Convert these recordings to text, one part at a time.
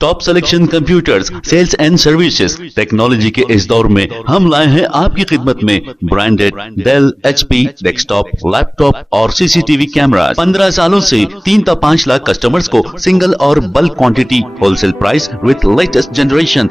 Top selection computers sales and services technology के इस दौर में हम लाए हैं आपकी खिदमत में branded del, HP, desktop, laptop और सीसीटीवी कैमरा। 15 सालों से 3 से 5 लाख कस्टमर्स को सिंगल और bulk quantity wholesale price with latest generation.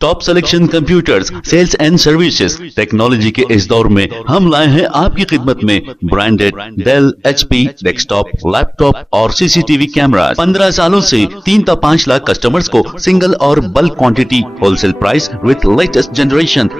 Top selection computers sales and services technology के इस दौर में हम लाए हैं आपकी खिदमत में branded del, HP, desktop, laptop और सीसीटीवी कैमरा। 15 सालों से 3 से 5 लाख कस्टमर्स को सिंगल और bulk quantity wholesale price with latest generation.